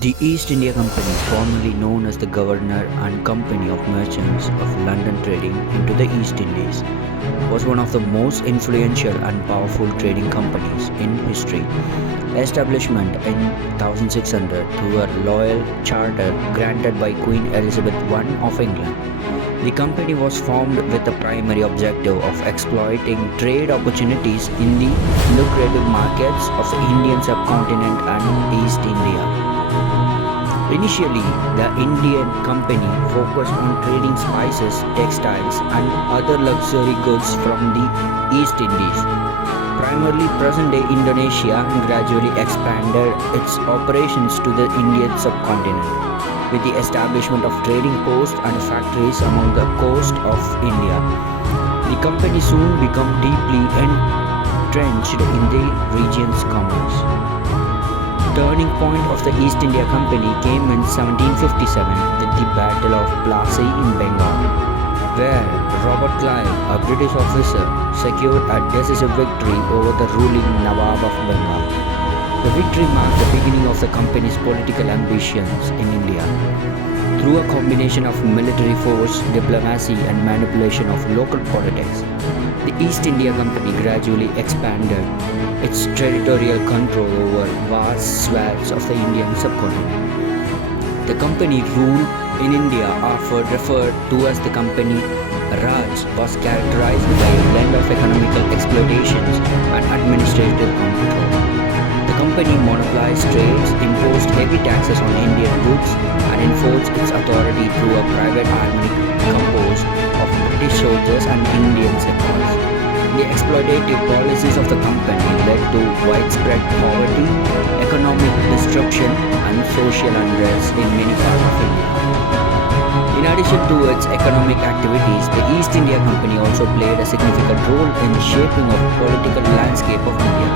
The East India Company, formerly known as the Governor and Company of Merchants of London Trading into the East Indies, was one of the most influential and powerful trading companies in history. Establishment in 1600 through a royal charter granted by Queen Elizabeth I of England. The company was formed with the primary objective of exploiting trade opportunities in the lucrative markets of the Indian subcontinent and East India. Initially, the Indian company focused on trading spices, textiles, and other luxury goods from the East Indies, primarily present-day Indonesia, and gradually expanded its operations to the Indian subcontinent, with the establishment of trading posts and factories along the coast of India. The company soon became deeply entrenched in the region's commerce. Turning point of the East India Company came in 1757 with the Battle of Plassey in Bengal, where Robert Clive, a British officer, secured a decisive victory over the ruling Nawab of Bengal. The victory marked the beginning of the company's political ambitions in India. Through a combination of military force, diplomacy, and manipulation of local politics, the East India Company gradually expanded its territorial control over vast swaths of the Indian subcontinent. The company rule in India, often referred to as the Company Raj, was characterized by a blend of economical exploitations and administrative control. The company monopolized trades, imposed heavy taxes on Indian goods, and enforced its authority through a private army composed of British soldiers and Indian settlers. The exploitative policies of the company led to widespread poverty, economic destruction, and social unrest in many parts of India. In addition to its economic activities, the East India Company also played a significant role in the shaping of the political landscape of India.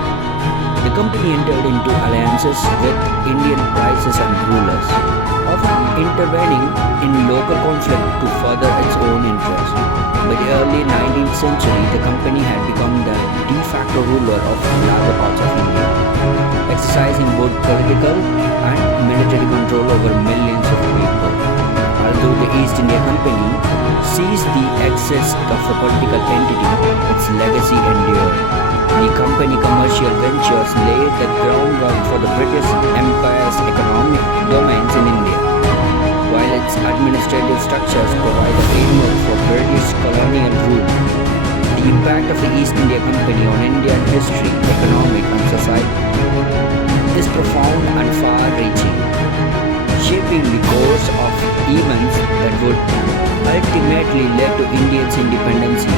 The company entered into alliances with Indian princes and rulers, often intervening in local conflict to further its own interests. By the early 19th century, the company had become the de facto ruler of larger parts of India, exercising both political and military control over millions of people. Although the East India Company seized the excess of the political entity, its legacy endured. The company commercial ventures laid the groundwork for the British Empire's economic domains in India, while its administrative structures provide a framework for British colonial rule. The impact of the East India Company on Indian history, economic, and society is profound and far-reaching, shaping the course of events that would ultimately lead to India's independence